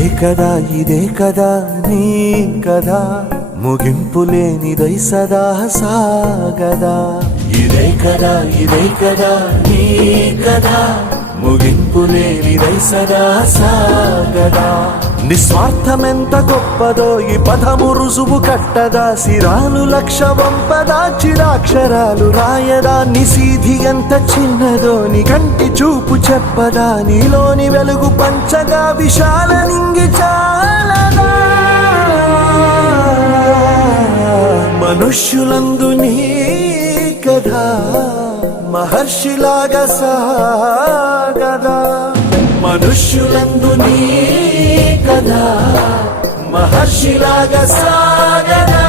ఇదే కదా నీ కదా ముగింపు లేనిదై సదా సాగదా ఇదే కదా నీ కదా ముగింపు లేనిదై సదా సాగదా నిస్వార్థమెంత గొప్పదో ఈ పదము రుజువు కట్టదా సిరాలు లక్ష వంపదా చిరాక్షరాలు రాయదా నిసీధి ఎంత చిన్నదో నీ కంటి చూపు చెప్పదా నీలోని వెలుగు పంచగా విశాల నింగి చాలదా మనుష్యులందు నీ కథా మహర్షిలాగా సాగదా మనుష్యులందు నీ కథా మహర్షిలాగా సాగదా